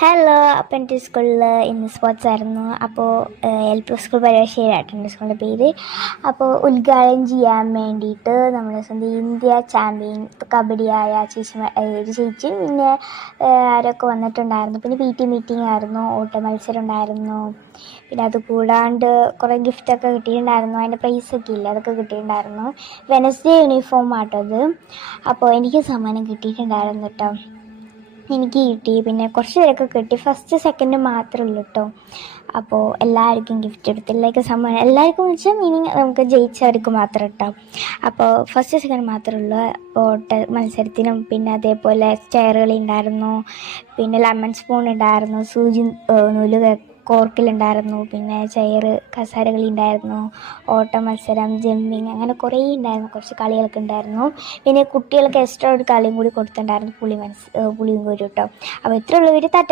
Hello, അപ്പം എൻ്റെ സ്കൂളിൽ ഇന്ന് സ്പോർട്സ് ആയിരുന്നു. അപ്പോൾ LP സ്കൂൾ പരീക്ഷയിലായിട്ട് എൻ്റെ സ്കൂളിൻ്റെ പേര്. അപ്പോൾ ഉദ്ഘാടനം ചെയ്യാൻ വേണ്ടിയിട്ട് നമ്മുടെ സ്വന്തം ഇന്ത്യ ചാമ്പ്യൻ കബഡിയായ ഒരു ചേച്ചിയും പിന്നെ ആരൊക്കെ വന്നിട്ടുണ്ടായിരുന്നു. പിന്നെ PT മീറ്റിംഗ് ആയിരുന്നു, ഓട്ട മത്സരം ഉണ്ടായിരുന്നു. പിന്നെ അതുകൂടാണ്ട് കുറേ ഗിഫ്റ്റൊക്കെ കിട്ടിയിട്ടുണ്ടായിരുന്നു. അതിൻ്റെ പ്രൈസൊക്കെ ഇല്ല, അതൊക്കെ കിട്ടിയിട്ടുണ്ടായിരുന്നു. വെനസ്ഡേ യൂണിഫോം ആട്ടത്. അപ്പോൾ എനിക്ക് സമ്മാനം കിട്ടിയിട്ടുണ്ടായിരുന്നു കേട്ടോ. എനിക്ക് കിട്ടി, പിന്നെ കുറച്ച് പേരൊക്കെ കിട്ടി. ഫസ്റ്റ് സെക്കൻഡ് മാത്രമേ ഉള്ളൂ കേട്ടോ. അപ്പോൾ എല്ലാവർക്കും ഗിഫ്റ്റ് എടുത്തു, എല്ലാവർക്കും സമ്മാനം. എല്ലാവർക്കും എന്ന് വെച്ചാൽ മീനിങ് നമുക്ക് ജയിച്ചവർക്ക് മാത്രം കേട്ടോ. അപ്പോൾ ഫസ്റ്റ് സെക്കൻഡ് മാത്രമേ ഉള്ളൂ. ഓട്ട മത്സരത്തിനും പിന്നെ അതേപോലെ ചെയറുകളി ഉണ്ടായിരുന്നു, പിന്നെ ലെമൺ സ്പൂൺ ഉണ്ടായിരുന്നു, സൂചി നൂല് കോർക്കിലുണ്ടായിരുന്നു, പിന്നെ ചെയറ് കസാരകളി ഉണ്ടായിരുന്നു, ഓട്ട മത്സരം, ജമ്പിങ്, അങ്ങനെ കുറേ ഉണ്ടായിരുന്നു. കുറച്ച് കളികളൊക്കെ ഉണ്ടായിരുന്നു. പിന്നെ കുട്ടികൾക്ക് എക്സ്ട്രാ ഒരു കളിയും കൂടി കൊടുത്തിട്ടുണ്ടായിരുന്നു, പുളിയും കോരും കേട്ടോ. അപ്പോൾ ഇത്രയുള്ളവർ